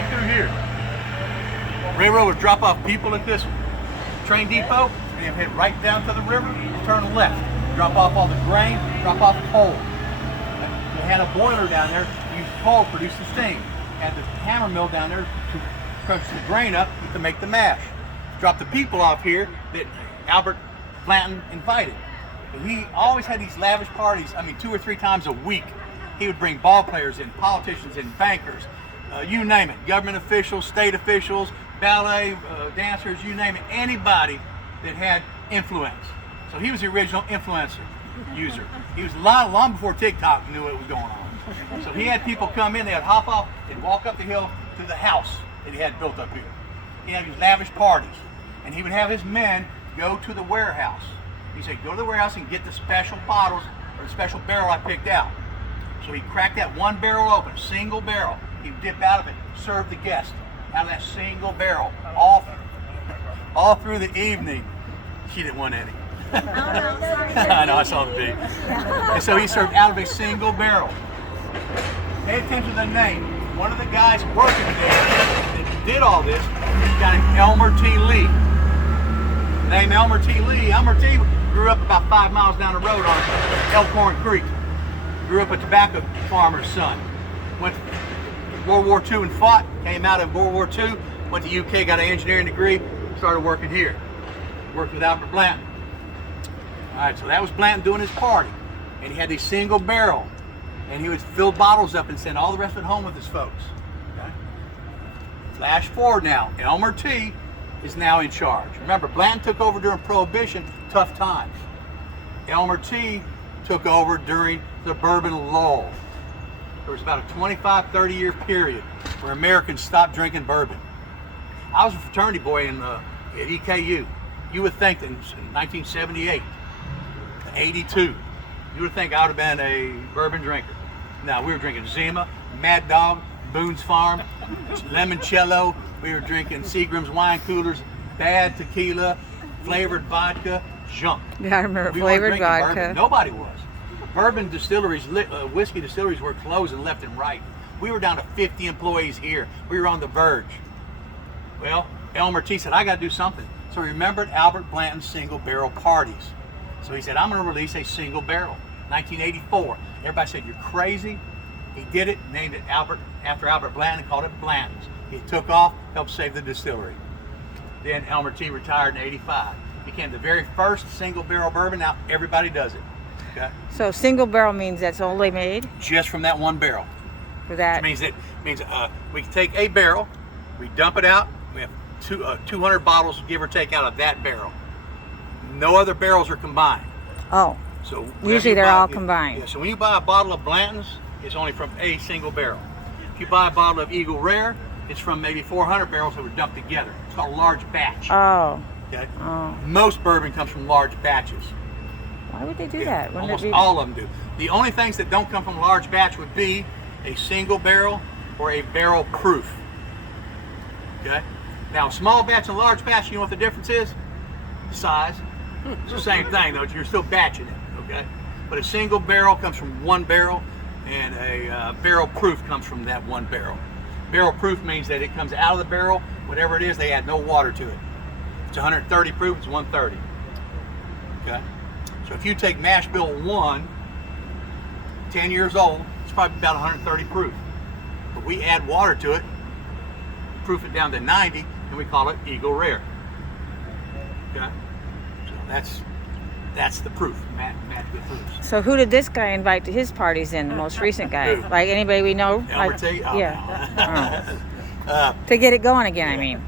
right through here. Railroad would drop off people at this train depot, and they'd head right down to the river, turn left, drop off all the grain, drop off coal. They had a boiler down there to use coal to produce the steam. Had the hammer mill down there to crunch the grain up to make the mash. Drop the people off here that Albert Blanton invited. And he always had these lavish parties. I mean, 2 or 3 times a week. He would bring ball players in, politicians in, bankers, you name it, government officials, state officials, ballet, dancers, you name it, anybody that had influence. So he was the original influencer user. He was long before TikTok knew what was going on. So he had people come in, they'd hop off and walk up the hill to the house that he had built up here. He had these lavish parties. And he would have his men go to the warehouse. He said, go to the warehouse and get the special bottles or the special barrel I picked out. So he cracked that one barrel open, single barrel. He'd dip out of it, serve the guest out of that single barrel, all through the evening. She didn't want any. I know, I saw the beat. And so he served out of a single barrel. Pay attention to the name. One of the guys working there that did all this is a guy named Elmer T. Lee. Named Elmer T. Lee. Elmer T. grew up about 5 miles down the road on Elkhorn Creek. Grew up a tobacco farmer's son. Went to World War II and fought. Came out of World War II. Went to UK, got an engineering degree. Started working here. Worked with Albert Blanton. All right, so that was Blanton doing his party. And he had these single barrel. And he would fill bottles up and send all the rest of it home with his folks. Okay? Flash forward now. Elmer T. is now in charge. Remember, Blanton took over during Prohibition, tough times. Elmer T. took over during the bourbon lull. There was about a 25-30 year period where Americans stopped drinking bourbon. I was a fraternity boy at EKU. You would think that in 1978, 82, you would think I would have been a bourbon drinker. No, we were drinking Zima, Mad Dog, Boone's Farm, Limoncello. We were drinking Seagram's wine coolers, bad tequila, flavored vodka, junk. Yeah, I remember We flavored weren't drinking vodka. bourbon. Nobody was. Bourbon distilleries, whiskey distilleries were closing left and right. We were down to 50 employees here. We were on the verge. Well, Elmer T. said, I got to do something. So he remembered Albert Blanton's single barrel parties. So he said, I'm going to release a single barrel. 1984. Everybody said, you're crazy. He did it, named it after Albert Blanton, and called it Blanton's. He took off, helped save the distillery. Then Elmer T. retired in 85. Became the very first single barrel bourbon. Now everybody does it. Okay? So single barrel means that's all they made Just from that one barrel. for that. It means we can take a barrel, we dump it out, we have 200 bottles, give or take, out of that barrel. No other barrels are combined. Oh, So usually they're all combined. Yeah, so when you buy a bottle of Blanton's, it's only from a single barrel. If you buy a bottle of Eagle Rare, it's from maybe 400 barrels that were dumped together. It's called a large batch. Oh, Okay? oh. Most bourbon comes from large batches. Why would they do Yeah, that? Wouldn't it almost be- all of them do. The only things that don't come from a large batch would be a single barrel or a barrel proof. Okay? Now, a small batch and large batch, you know what the difference is? Size. It's the same thing, though. You're still batching it. Okay? But a single barrel comes from one barrel, and a barrel proof comes from that one barrel. Barrel proof means that it comes out of the barrel, whatever it is, they add no water to it. If it's 130 proof, it's 130. Okay? So if you take mash bill 1, 10 years old, it's probably about 130 proof. But we add water to it, proof it down to 90, and we call it Eagle Rare. Okay? So that's the proof, Matt Good Proofs. So who did this guy invite to his parties then? The most recent guy? Who? Like anybody we know? Elmer Like, T? Oh, yeah. no. To get it going again, I mean.